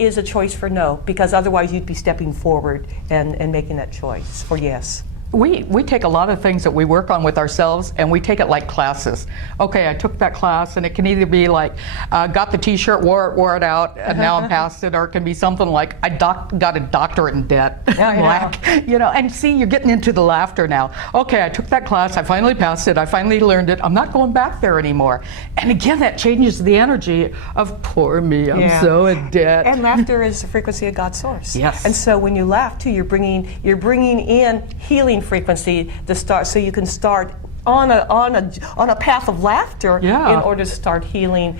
is a choice for no, because otherwise you'd be stepping forward and making that choice for yes. We take a lot of things that we work on with ourselves and we take it like classes. Okay, I took that class, and it can either be like, got the t-shirt, wore it out, and now I'm past it, or it can be something like, I got a doctorate in debt. And see, you're getting into the laughter now. Okay, I took that class, I finally passed it, I finally learned it, I'm not going back there anymore. And again, that changes the energy of poor me, I'm so in debt. And laughter is the frequency of God's source. Yes. And so when you laugh too, you're bringing in healing frequency to start, so you can start on a path of laughter in order to start healing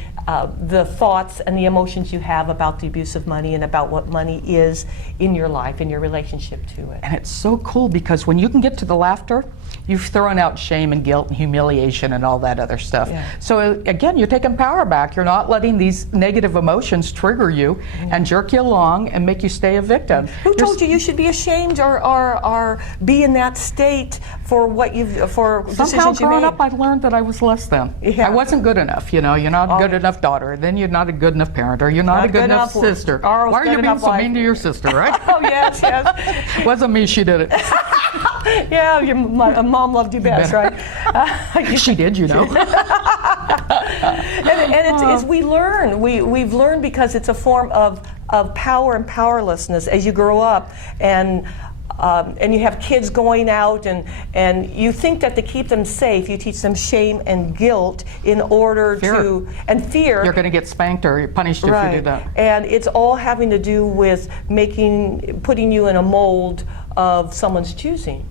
the thoughts and the emotions you have about the abuse of money and about what money is in your life and your relationship to it. And it's so cool because when you can get to the laughter, you've thrown out shame and guilt and humiliation and all that other stuff. Yeah. So again, you're taking power back. You're not letting these negative emotions trigger you and jerk you along and make you stay a victim. Who told you should be ashamed or be in that state for what Somehow growing up, I learned that I was less than. I wasn't good enough. You're not a good enough daughter. Then you're not a good enough parent, or you're not a good enough sister. Why are you being so mean to your sister, right? Oh, yes. Wasn't me, she did it. Yeah, your mom loved you best, right? She did, and it's we learn. We've learned because it's a form of power and powerlessness as you grow up, and you have kids going out, and you think that to keep them safe, you teach them shame and guilt in order to, and fear. You're going to get spanked or you're punished if you do that. And it's all having to do with putting you in a mold of someone's choosing.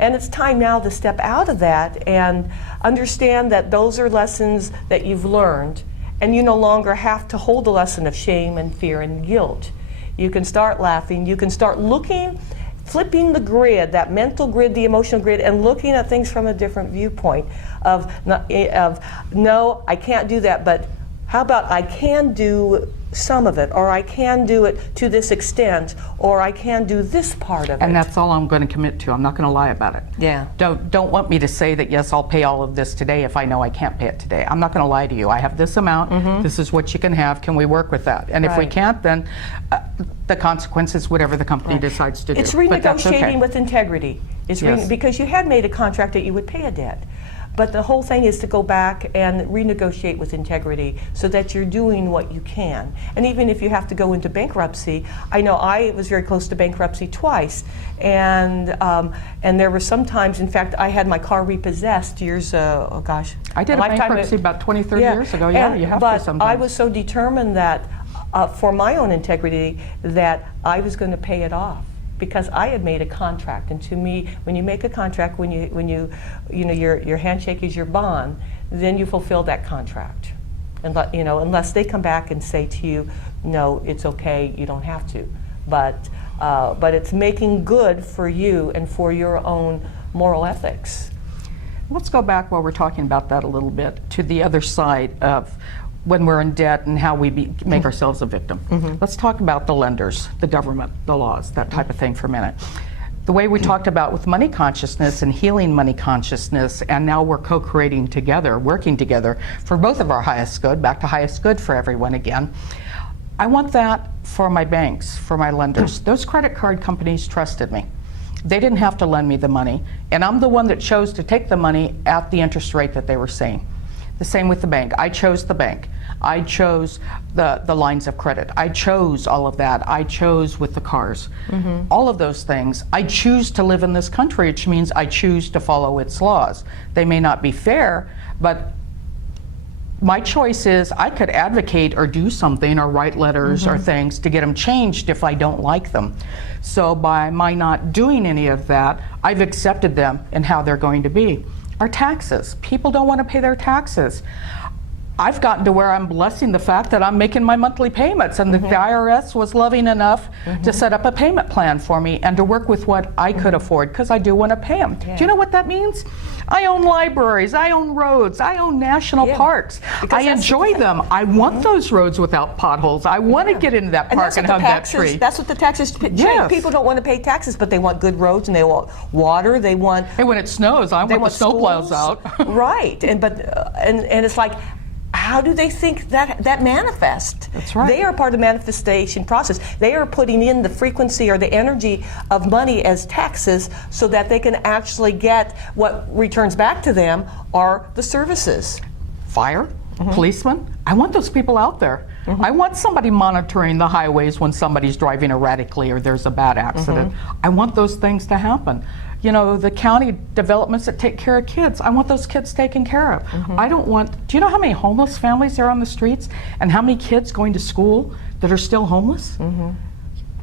And it's time now to step out of that and understand that those are lessons that you've learned, and you no longer have to hold the lesson of shame and fear and guilt. You can start laughing, you can start flipping the grid, that mental grid, the emotional grid, and looking at things from a different viewpoint of no, I can't do that, but how about I can do some of it, or I can do it to this extent, or I can do this part of it. And that's all I'm going to commit to. I'm not going to lie about it. Yeah. Don't want me to say that, yes, I'll pay all of this today if I know I can't pay it today. I'm not going to lie to you. I have this amount. This is what you can have. Can we work with that? And if we can't, then the consequences, whatever the company decides to do. It's renegotiating with integrity. Because you had made a contract that you would pay a debt. But the whole thing is to go back and renegotiate with integrity so that you're doing what you can. And even if you have to go into bankruptcy, I know I was very close to bankruptcy twice. And there were some times, in fact, I had my car repossessed years, I did a bankruptcy about 20, 30 years ago. Yeah, you have to sometimes. But I was so determined that, for my own integrity, that I was going to pay it off. Because I had made a contract, and to me, when you make a contract, your handshake is your bond, then you fulfill that contract, and unless they come back and say to you, no, it's okay, you don't have to, but it's making good for you and for your own moral ethics. Let's go back while we're talking about that a little bit to the other side of when we're in debt and how we make ourselves a victim. Let's talk about the lenders, the government, the laws, that type of thing for a minute. The way we talked about with money consciousness and healing money consciousness, and now we're co-creating together, working together for both of our highest good, back to highest good for everyone again. I want that for my banks, for my lenders. Those credit card companies trusted me. They didn't have to lend me the money, and I'm the one that chose to take the money at the interest rate that they were saying. The same with the bank. I chose the bank. I chose the lines of credit. I chose all of that. I chose with the cars. All of those things. I choose to live in this country, which means I choose to follow its laws. They may not be fair, but my choice is I could advocate or do something or write letters or things to get them changed if I don't like them. So by my not doing any of that, I've accepted them and how they're going to be. Our taxes. People don't want to pay their taxes. I've gotten to where I'm blessing the fact that I'm making my monthly payments, and the IRS was loving enough to set up a payment plan for me and to work with what I could afford, because I do want to pay them. Do you know what that means? I own libraries, I own roads, I own national parks. I enjoy them. I want those roads without potholes. I want to get into that park and hug that tree. That's what the taxes change. People don't want to pay taxes, but they want good roads, and they want water. They want. And when it snows, I want the snowplows out. Right, and it's like, how do they think that manifest? That's right. They are part of the manifestation process. They are putting in the frequency or the energy of money as taxes so that they can actually get what returns back to them are the services. Fire, policemen. I want those people out there. I want somebody monitoring the highways when somebody's driving erratically or there's a bad accident. I want those things to happen. You know, the county developments that take care of kids, I want those kids taken care of. I don't want, do you know how many homeless families are on the streets and how many kids going to school that are still homeless?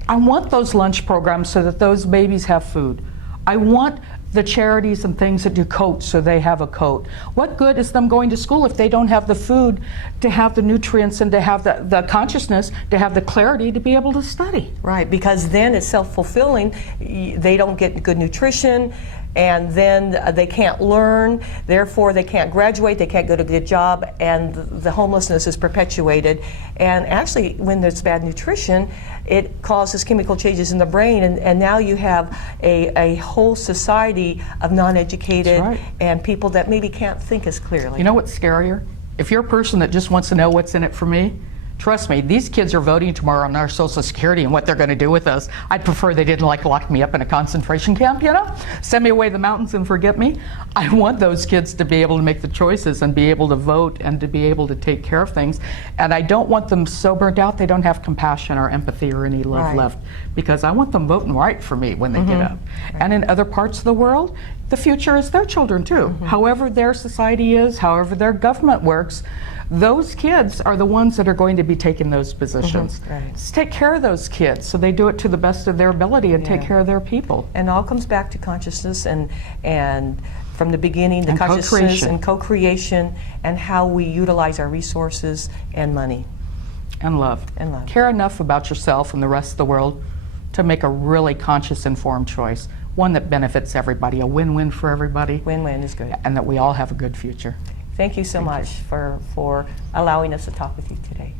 I want those lunch programs so that those babies have food. I want the charities and things that do coats so they have a coat. What good is them going to school if they don't have the food to have the nutrients and to have the consciousness, to have the clarity to be able to study? Right, because then it's self-fulfilling. They don't get good nutrition, and then they can't learn, therefore they can't graduate, they can't get a good job, and the homelessness is perpetuated. And actually, when there's bad nutrition, it causes chemical changes in the brain, and now you have a whole society of non-educated That's right. and people that maybe can't think as clearly. You know what's scarier? If you're a person that just wants to know what's in it for me, trust me, these kids are voting tomorrow on our Social Security and what they're going to do with us. I'd prefer they didn't lock me up in a concentration camp, you know? Send me away to the mountains and forget me. I want those kids to be able to make the choices and be able to vote and to be able to take care of things. And I don't want them so burnt out they don't have compassion or empathy or any love left, because I want them voting right for me when they get up. And in other parts of the world, the future is their children too. However their society is, however their government works, those kids are the ones that are going to be taking those positions. Just take care of those kids so they do it to the best of their ability and take care of their people. And it all comes back to consciousness and from the beginning, the And consciousness co-creation. and co-creation and how we utilize our resources and money. And love. And love. Care enough about yourself and the rest of the world to make a really conscious, informed choice. One that benefits everybody, a win-win for everybody. Win-win is good. And that we all have a good future. Thank you so much for allowing us to talk with you today.